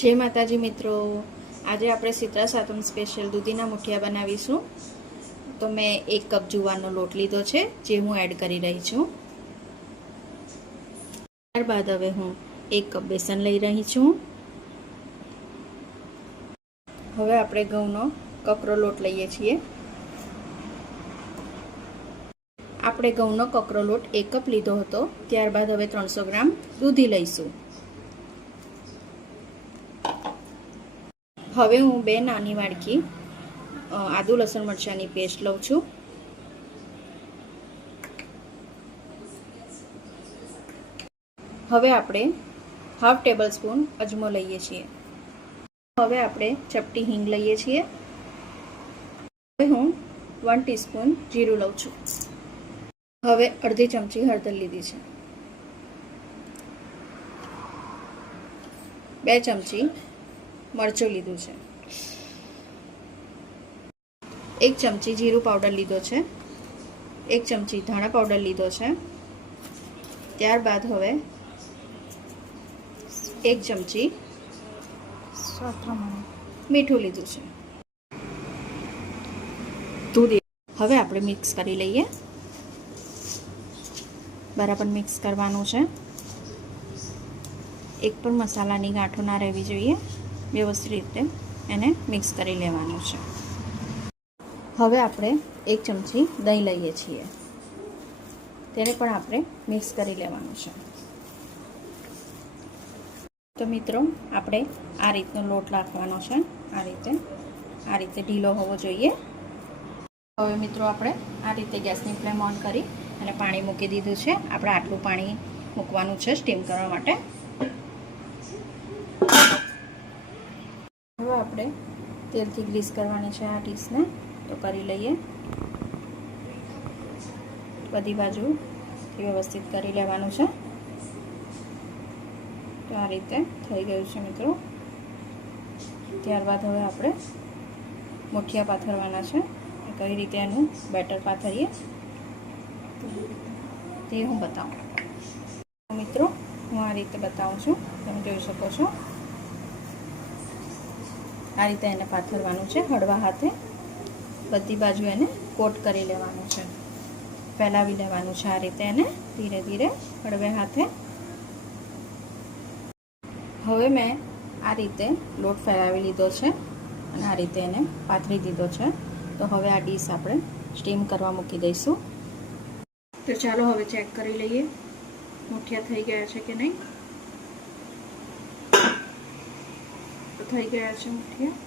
जय माताजी मित्रों, आज આપણે શીતળા સાતમ સ્પેશિયલ દૂધીના મુઠિયા બનાવીશું। તો મેં 1 કપ જુવારનો લોટ લીધો છે, જે હું એડ કરી રહી છું। ત્યારબાદ હવે હું 1 કપ બેસન લઈ રહી છું। હવે આપણે ઘઉંનો કકરો લોટ લઈએ છીએ। આપણે ઘઉંનો કકરો લોટ 1 કપ લીધો હતો। ત્યારબાદ હવે 300 ગ્રામ દૂધી લઈશું। હવે હું 2 નાની વાડકી આદુ લસણ મરચાંની પેસ્ટ લઉં છું। હવે આપણે હાફ ટેબલ સ્પૂન અજમો લઈએ છીએ। હવે આપણે ચપટી હિંગ લઈએ છીએ। હવે હું 1 ટીસ્પૂન જીરું લઉં છું। હવે અડધી ચમચી હળદર લીધી છે। 2 ચમચી મરચું લીધું છે। 1 ચમચી જીરું પાવડર લીધો છે। 1 ચમચી ધાણા પાવડર લીધો છે। ત્યારબાદ હવે 1 ચમચી મીઠું લીધું છે। દૂધ હવે આપણે મિક્સ કરી લઈએ। બરાબર મિક્સ કરવાનું છે। એક પણ મસાલાની ગાંઠો ના રહેવી જોઈએ। વ્યવસ્થિત રીતે એને મિક્સ કરી લેવાનું છે। હવે આપણે 1 ચમચી દહીં લઈએ છીએ। તેને પણ આપણે મિક્સ કરી લેવાનું છે। તો મિત્રો આપણે આ રીતનો લોટ રાખવાનો છે। આ રીતે ઢીલો હોવો જોઈએ। હવે મિત્રો આપણે આ રીતે ગેસની ફ્લેમ ઓન કરી અને પાણી મૂકી દીધું છે। આપણે આટલું પાણી મૂકવાનું છે સ્ટીમ કરવા માટે। હવે આપણે તેલથી ગ્રીસ કરવાની છે આ ડીશને, તો કરી લઈએ। બધી બાજુથી વ્યવસ્થિત કરી લેવાનું છે। તો આ રીતે થઈ ગયું છે મિત્રો। ત્યારબાદ હવે આપણે મુઠિયા પાથરવાના છે। કઈ રીતે એનું બેટર પાથરીએ તે હું બતાવું। મિત્રો હું આ રીતે બતાવું છું, તમે જોઈ શકો છો। આ રીતે એને પાથરવાનું છે। હળવા હાથે બધી બાજુ એને કોટ કરી લેવાનું છે, ફેલાવી લેવાનું છે આ રીતે એને ધીરે ધીરે હળવે હાથે। હવે મેં આ રીતે લોટ ફેલાવી લીધો છે અને આ રીતે એને પાથરી દીધો છે। તો હવે આ ડીશ આપણે સ્ટીમ કરવા મૂકી દઈશું। તો ચાલો હવે ચેક કરી લઈએ મુઠિયા થઈ ગયા છે કે નહીં। તો થઈ ગયા છે મુઠિયા।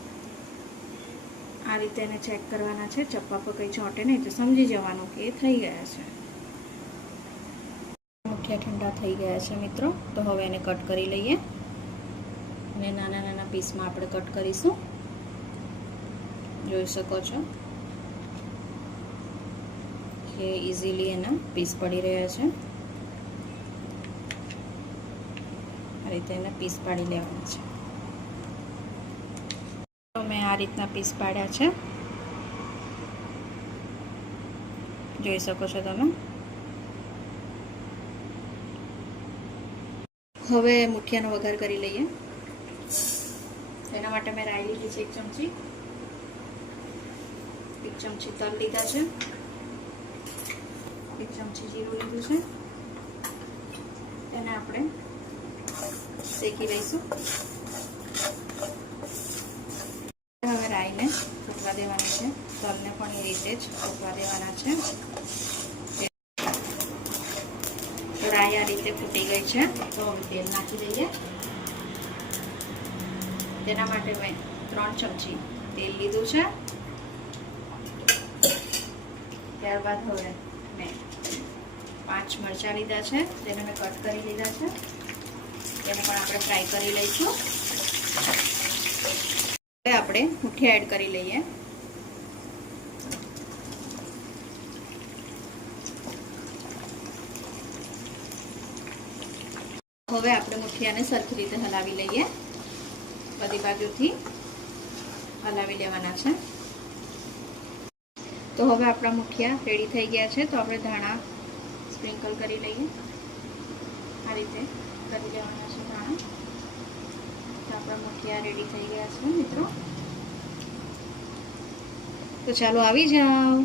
આ રીતે એને ચેક કરવાના છે। ચપ્પા પર કંઈ ચોંટે નહીં તો સમજી જવાનું કે એ થઈ ગયા છે। મુઠિયા ઠંડા થઈ ગયા છે મિત્રો। તો હવે એને કટ કરી લઈએ અને નાના નાના પીસમાં આપણે કટ કરીશું। જોઈ શકો છો કે ઇઝીલી એના પીસ પડી રહ્યા છે। આ રીતે એના પીસ પાડી લેવાના છે। તો મેં આ રીતના પીસ પાડ્યા છે, જોઈ શકો છો તમે। હવે મુઠિયાનો વઘાર કરી લઈએ। એના માટે મેં રાઈ લીધી છે 1 ચમચી। 1 ચમચી તલ લીધા છે। 1 ચમચી જીરું લીધું છે। એને આપણે શેકી લઈશું। હવે રાઈને ફૂટવા દેવાની છે। તલને પણ એ રીતે જ ફૂટવા દેવાના છે। તો રાઈ આ રીતે ફૂટી ગઈ છે। તો હવે તેલ નાખી દઈએ। તેના માટે મેં 3 ચમચી તેલ લીધું છે। ત્યારબાદ હવે મેં 5 મરચાં લીધા છે, તેને મેં કટ કરી લીધા છે। તેને પણ આપણે ફ્રાય કરી લઈશું। હવે આપણે મુઠિયા એડ કરી લઈએ। હવે આપણે મુઠિયાને સરખી રીતે હલાવી લઈએ। બધી બાજુથી હલાવી લેવાના છે। તો હવે આપણા મુઠિયા રેડી થઈ ગયા છે। તો આપણે ધાણા સ્પ્રિંકલ કરી લઈએ। આ રીતે કરી લેવાના છે ધાણા। તો આપણા મુઠિયા રેડી થઈ ગયા છે મિત્રો. તો ચાલો આવી જાઓ.